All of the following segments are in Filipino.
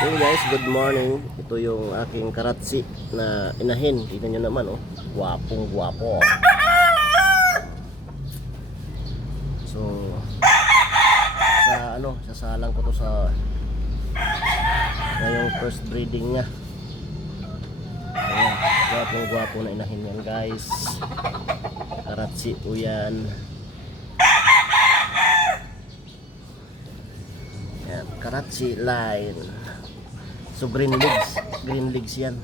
Hey guys, good morning. Ito yung aking karatsi na inahin. Tingnan nyo naman, oh. Gwapong gwapo. So, sasalang ko to sa ngayong first breeding niya. Ayan, gwapong gwapo na inahin yan guys. Karatsi po yan. Ayan, karatsi line. So green legs yan.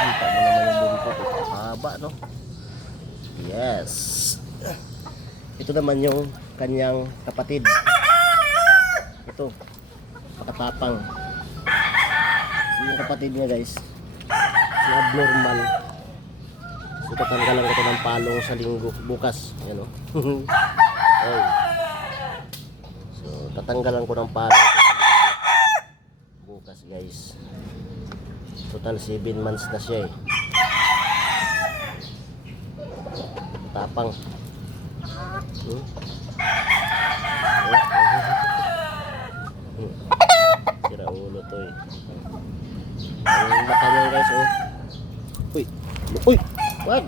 Kita mo naman yung bungkot, haba no? Yes. Ito naman yung kanyang kapatid. Ito, makatapang. So yung kapatid niya guys, si abnormal. So tatanggalan ko ito ng palong sa linggo bukas. Yan o. Hey. Tatanggalan ko ng palong bukas guys. Total 7 months na siya eh. Tapang. Sira ulo to eh. Ang mata niya guys oh. Uy. Uy. Wag.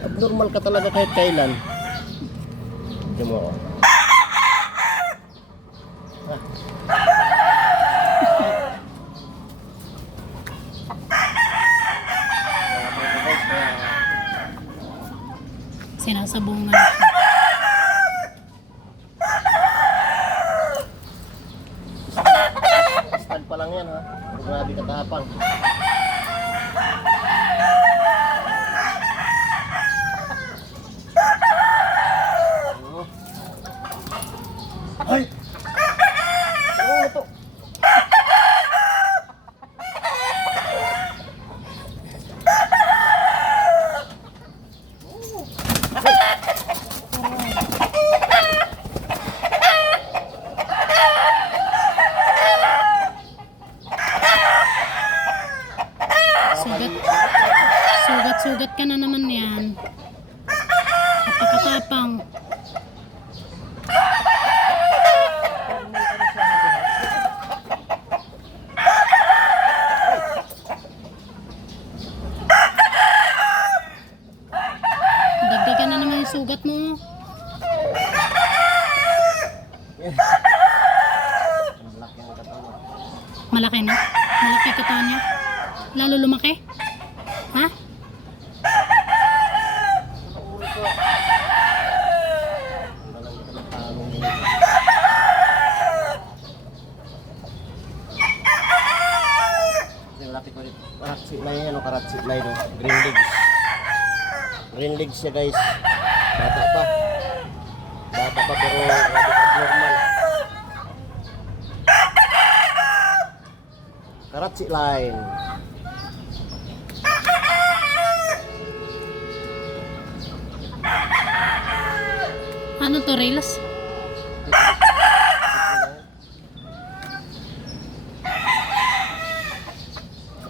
Abnormal ka talaga kahit kailan. Tignan mo oh. Sinasabungan. Stud pa lang yan ha. Grabe katapang. Ay! Oo, ito. Sugat ka na naman yan. Napakatapang. Dagdagan na naman yung sugat mo. Malaki na? Malaki katawan niya? Lalo lumaki? Ha? Karatsi line yan o, karatsi line o. Green legs. Green legs siya guys. Bata pa pero abnormal. Karatsi line. Ano to, Rails?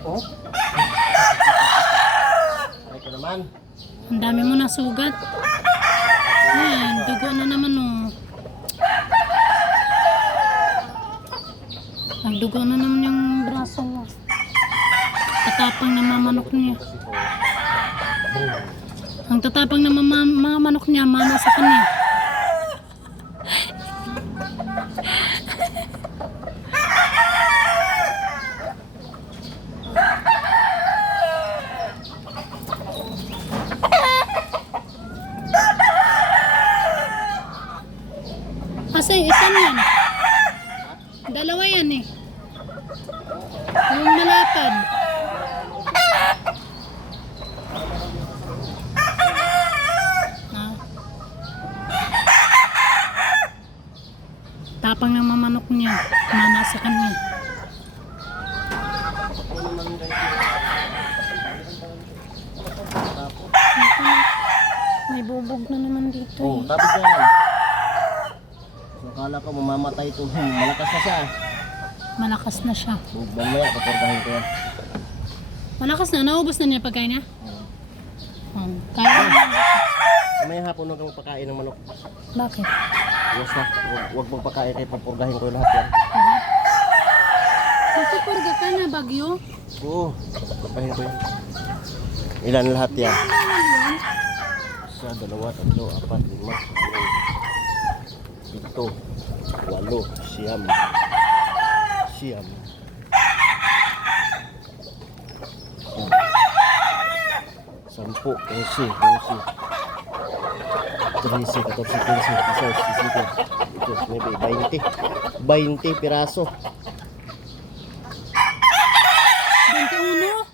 Oh? Ay ko naman. Ang dami mo na sugat. Ayan, dugo na naman oh. Nagdugo na naman yung braso mo. Tatapang na mamanok niya. Ang tatapang na mamanok niya, mana sa kanya. Kasi isa yan. Dalawa yan eh. Yung malapad. Tapang ng mamanok niya. Mana sa kanya. May bubog na naman dito. Oh, tapos yan. So, akala ko mamamatay ito. Malakas na siya. Malakas na siya. Mamaya, paporgahin ko yan. Malakas na. Naubos na niya pagkain niya? Kaya na. May hapon huwag kang pakain ng manok. Bakit? Yes na. Huwag mong pakain kay papurgahin ko lahat yan. Magpupurga ka na, Bagyo? Oo, purgahin ko yan. Ilan lahat yan? Isa, dalawa, tatlo, apat, lima, enam, pito, walo, siyam. Siyam. Sampu, 11, 12, 13, 14, 15, 16, 17, 18, 20 piraso. 21?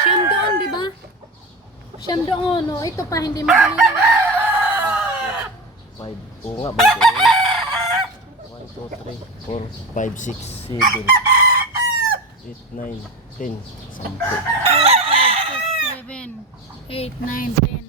Siyam doon, di ba? Siyam doon, no? Ito pa, hindi mo binili. 5, oo nga, 21. 1, 2, 3, 4, 5, 6, 7, 8, 9, 10, 10. 4, 5, 6, 7, 8, 9, 10.